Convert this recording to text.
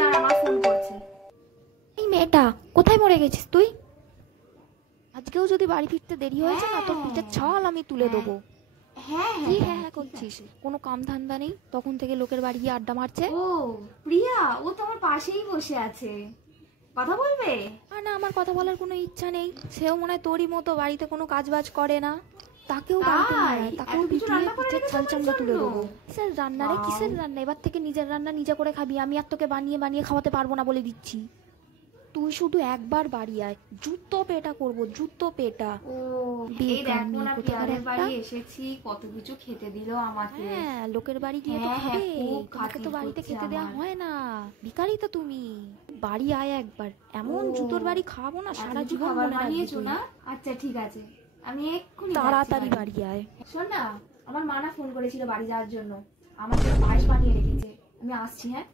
দাঁড়া, মা ফোন করছে। এই মেয়েটা কোথায় মরে গেছিস তুই? আজকেও যদি বাড়ি ফিরতে দেরি হয়েছে না, তোর পিঠের ছাল আমি তুলে দেবো। হ্যাঁ কি হ্যাঁ হ্যাঁ হ্যাঁ করছিস? কোনো কাম ধান্দা নেই? তখন থেকে লোকের বাড়ি গিয়ে আড্ডা মারছে। ও প্রিয়া, ও তো আমার পাশেই বসে আছে, কথা বলবে? আর না, আমার কথা বলার কোনো ইচ্ছা নেই। সেও মনে হয় তোরই মতো বাড়িতে কোনো কাজ বাজ করে না। তাকেও বাড়িতে নিয়ে আয়, তাকেও বিটিয়ে পিঠের ছাল চামড়া তুলে দেবো। কিসের রান্না রে, কিসের রান্না? এবার থেকে নিজের রান্না নিজে করে খাবি। আমি আর তোকে বানিয়ে বানিয়ে খাওয়াতে পারবো না বলে দিচ্ছি। তুই শুধু একবার বাড়ি আয়, জুতো পেটা করবো, জুতো পেটা। ও এই দেখো না, প্রিয়াদের বাড়ি এসেছি, কত কিছু খেতে দিল আমাকে। হ্যাঁ, লোকের বাড়ি গিয়ে তো হ্যাঁ, খাবে। খুব তোমাকে তো খাতির বাড়িতে করছে খেতে দেওয়া আমার। হয় না। ভিখারি তো তুমি। বাড়ি আয় একবার, এমন ও, জুতোর বাড়ি খাবো না সারা এত কিছু জীবন খাবার মনে রাখবি বানিয়েছো তুই। না? আচ্ছা ঠিক আছে, আমি এক্ষুনি তাড়াতাড়ি যাচ্ছি বাড়ি আয়। শোন না, আমার মা না ফোন করেছিল বাড়ি যাওয়ার জন্য, আমার জন্য পায়েস বানিয়ে রেখেছে, আমি আসছি। হ্যাঁ।